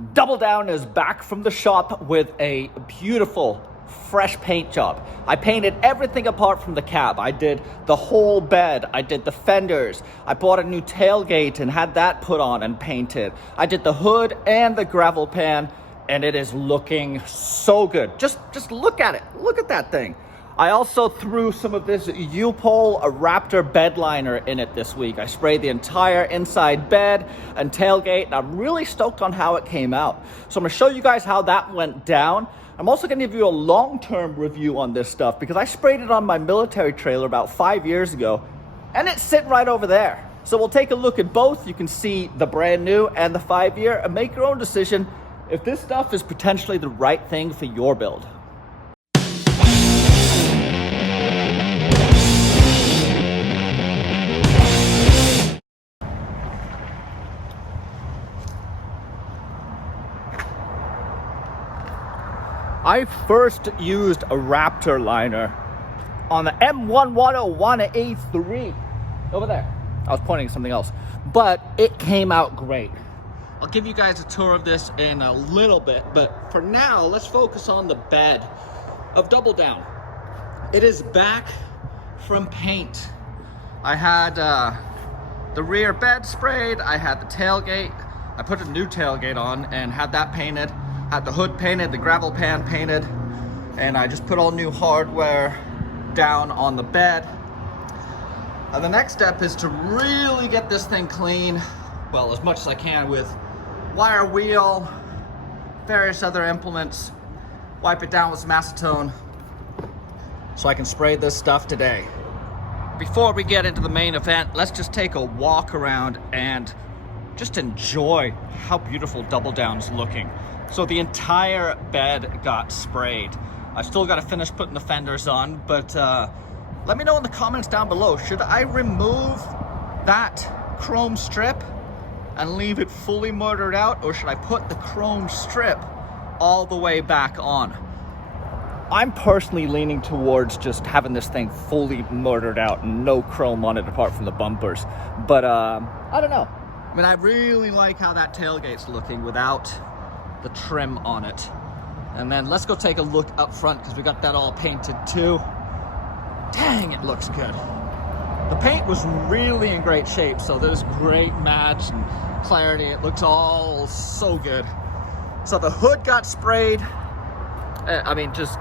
Double Down is back from the shop with a beautiful, fresh paint job. I painted everything apart from the cab. I did the whole bed. I did the fenders. I bought a new tailgate and had that put on and painted. I did the hood and the gravel pan, and it is looking so good. Just look at it. Look at that thing. I also threw some of this U-Pole Raptor Bedliner in it this week. I sprayed the entire inside bed and tailgate, and I'm really stoked on how it came out. So I'm gonna show you guys how that went down. I'm also gonna give you a long-term review on this stuff because I sprayed it on my military trailer about 5 years ago, and it's sitting right over there. So we'll take a look at both. You can see the brand new and the 5-year and make your own decision if this stuff is potentially the right thing for your build. I first used a Raptor liner on the M1101A3 over there. I was pointing at something else, but it came out great. I'll give you guys a tour of this in a little bit, but for now, let's focus on the bed of Double Down. It is back from paint. I had the rear bed sprayed, I had the tailgate, I put a new tailgate on and had that painted. Had the hood painted, the gravel pan painted, and I just put all new hardware down on the bed. And the next step is to really get this thing clean, well, as much as I can with wire wheel, various other implements, wipe it down with some acetone so I can spray this stuff today. Before we get into the main event, let's just take a walk around and just enjoy how beautiful Double Down's looking. So the entire bed got sprayed. I still got to finish putting the fenders on, but let me know in the comments down below. Should I remove that chrome strip and leave it fully mortared out, or should I put the chrome strip all the way back on? I'm personally leaning towards just having this thing fully mortared out and no chrome on it apart from the bumpers. But I don't know. I mean, I really like how that tailgate's looking without the trim on it. And then let's go take a look up front because we got that all painted too. Dang, it looks good. The paint was really in great shape, so there's great match and clarity. It looks all so good. So the hood got sprayed. I mean, just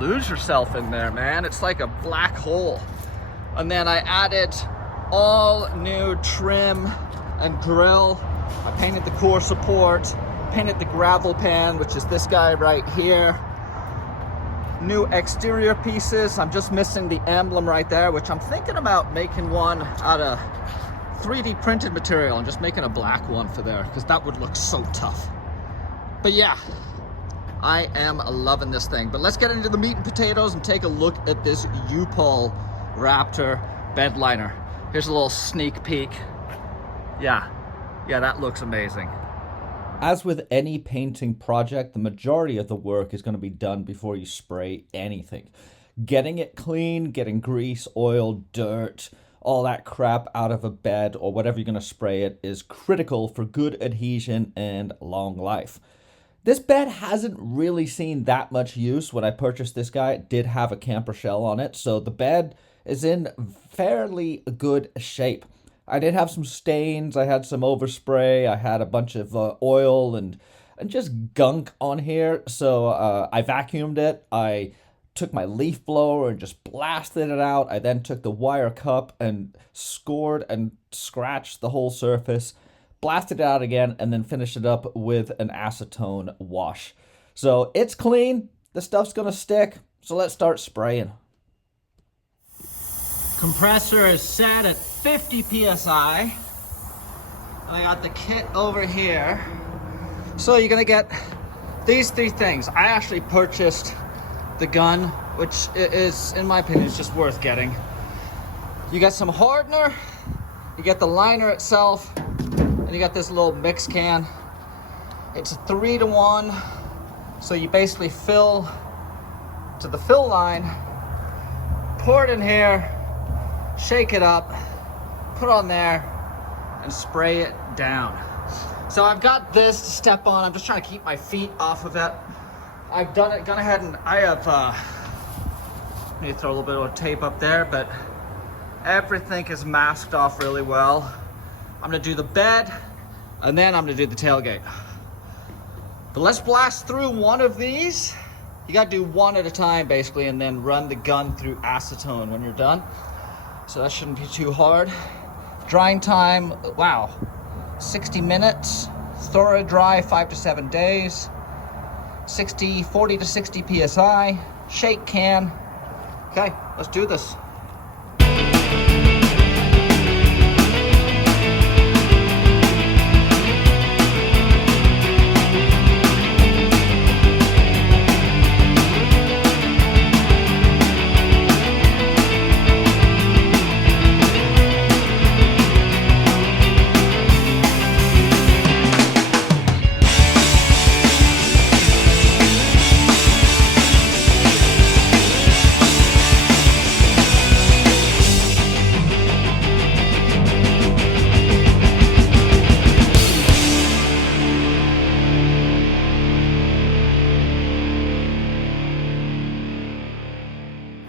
lose yourself in there, man. It's like a black hole. And then I added all new trim and grill. I painted the core support, painted the gravel pan, which is this guy right here. New exterior pieces. I'm just missing the emblem right there, which I'm thinking about making one out of 3D printed material and just making a black one for there, because that would look so tough. But yeah, I am loving this thing. But let's get into the meat and potatoes and take a look at this U-Pole Raptor Bedliner. Here's a little sneak peek. Yeah, that looks amazing. As with any painting project, the majority of the work is going to be done before you spray anything. Getting it clean, getting grease, oil, dirt, all that crap out of a bed or whatever you're going to spray it is critical for good adhesion and long life. This bed hasn't really seen that much use. When I purchased this guy, it did have a camper shell on it, so the bed is in fairly good shape. I did have some stains, I had some overspray, I had a bunch of oil and just gunk on here, so I vacuumed it. I took my leaf blower and just blasted it out. I then took the wire cup and scored and scratched the whole surface, blasted it out again, and then finished it up with an acetone wash. So it's clean, the stuff's gonna stick, so let's start spraying. Compressor is set at 50 PSI. And I got the kit over here. So you're gonna get these three things. I actually purchased the gun, which is, in my opinion, is just worth getting. You get some hardener, you get the liner itself, and you got this little mix can. It's a 3-to-1, so you basically fill to the fill line, pour it in here, shake it up, put it on there, and spray it down. So I've got this to step on. I'm just trying to keep my feet off of it. I've gone ahead and I have, let me throw a little bit of tape up there, but everything is masked off really well. I'm gonna do the bed, and then I'm gonna do the tailgate. But let's blast through one of these. You gotta do one at a time, basically, and then run the gun through acetone when you're done. So that shouldn't be too hard. Drying time, wow, 60 minutes. Thorough dry, 5 to 7 days. 40 to 60 PSI. Shake can. Okay, let's do this.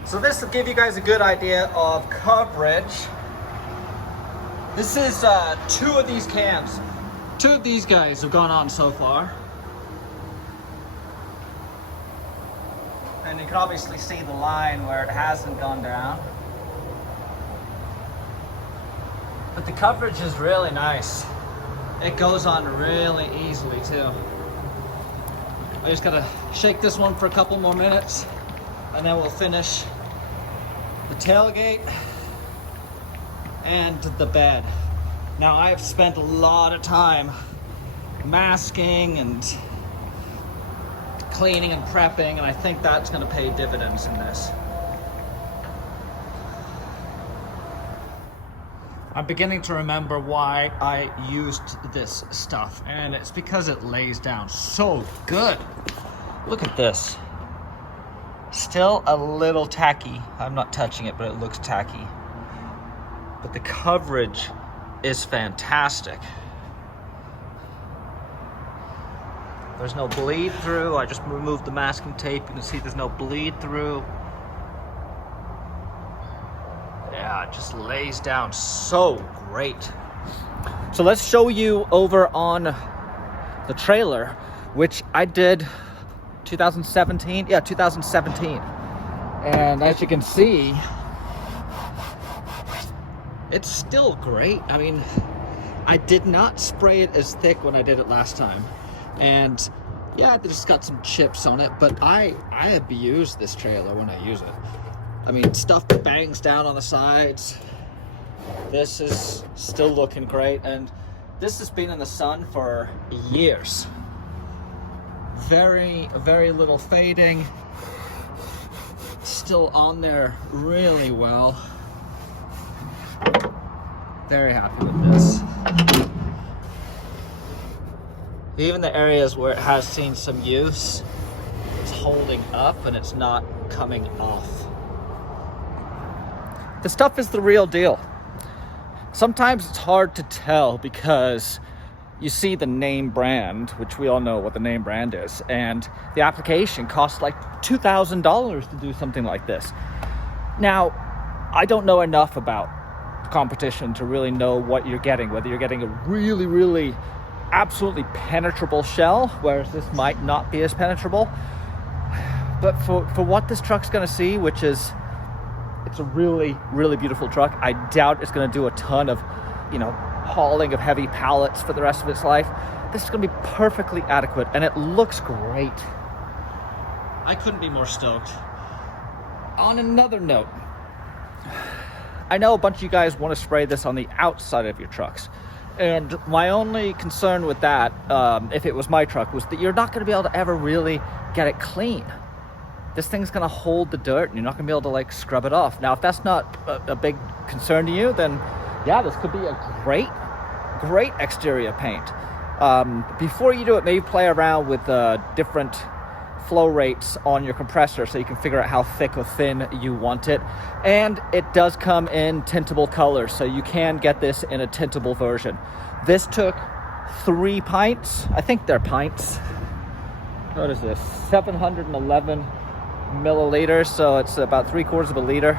So this will give you guys a good idea of coverage. This is 2 of these cams. 2 of these guys have gone on so far. And you can obviously see the line where it hasn't gone down. But the coverage is really nice. It goes on really easily too. I just gotta shake this one for a couple more minutes, and then we'll finish the tailgate and the bed. Now I've spent a lot of time masking and cleaning and prepping, and I think that's going to pay dividends in this. I'm beginning to remember why I used this stuff, and it's because it lays down so good. Look at this. Still a little tacky. I'm not touching it, but it looks tacky. But the coverage is fantastic. There's no bleed through. I just removed the masking tape. You can see there's no bleed through. Yeah, it just lays down so great. So let's show you over on the trailer, which I did 2017. Yeah, 2017. And as you can see, it's still great. I mean, I did not spray it as thick when I did it last time. And yeah, it's got some chips on it, but I abuse this trailer when I use it. I mean, stuff bangs down on the sides. This is still looking great, and this has been in the sun for years. Very, very little fading. Still on there really well. Very happy with this. Even the areas where it has seen some use, it's holding up and it's not coming off. The stuff is the real deal. Sometimes it's hard to tell because you see the name brand, which we all know what the name brand is, and the application costs like $2,000 to do something like this. Now, I don't know enough about competition to really know what you're getting, whether you're getting a really, really absolutely penetrable shell, whereas this might not be as penetrable. But for what this truck's gonna see, which is, it's a really, really beautiful truck. I doubt it's gonna do a ton of, hauling of heavy pallets for the rest of its life. This is gonna be perfectly adequate, and it looks great. I couldn't be more stoked. On another note, I know a bunch of you guys want to spray this on the outside of your trucks. And my only concern with that, if it was my truck, was that you're not going to be able to ever really get it clean. This thing's going to hold the dirt, and you're not going to be able to scrub it off. Now, if that's not a big concern to you, then yeah, this could be a great exterior paint. Before you do it, maybe play around with different flow rates on your compressor so you can figure out how thick or thin you want it. And it does come in tintable colors, so you can get this in a tintable version. This took 3 pints. I think they're pints. What is this? 711 milliliters, so it's about 3/4 of a liter.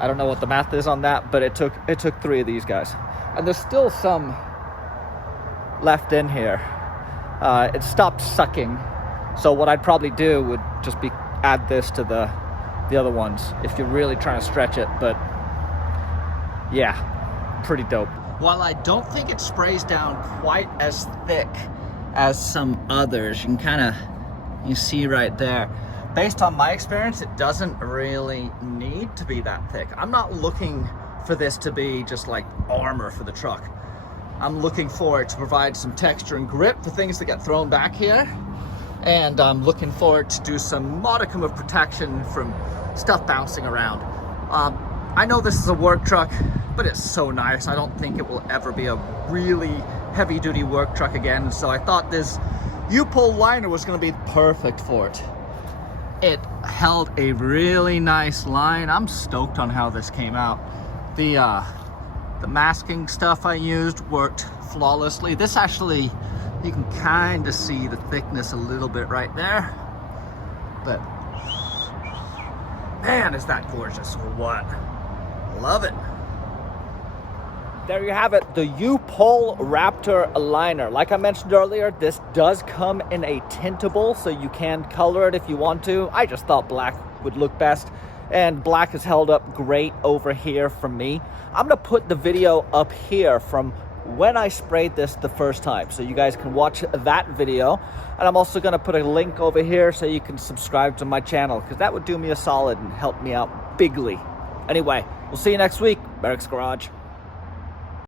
I don't know what the math is on that, but it took 3 of these guys. And there's still some left in here. It stopped sucking. So what I'd probably do would just be add this to the other ones if you're really trying to stretch it. But yeah, pretty dope. While I don't think it sprays down quite as thick as some others, you see right there, based on my experience, it doesn't really need to be that thick. I'm not looking for this to be just like armor for the truck. I'm looking for it to provide some texture and grip for things that get thrown back here. And I'm looking for it to do some modicum of protection from stuff bouncing around. I know this is a work truck, but it's so nice. I don't think it will ever be a really heavy duty work truck again. So I thought this U-pull liner was gonna be perfect for it. It held a really nice line. I'm stoked on how this came out. The masking stuff I used worked flawlessly. This actually, you can kind of see the thickness a little bit right there. But man, is that gorgeous or what? Love it. There you have it, the U-pull Raptor liner. Like I mentioned earlier, this does come in a tintable, so you can color it if you want to. I just thought black would look best, and black has held up great over here for me. I'm gonna put the video up here from when I sprayed this the first time, so you guys can watch that video. And I'm also gonna put a link over here so you can subscribe to my channel, because that would do me a solid and help me out bigly. Anyway, we'll see you next week. Merricks Garage.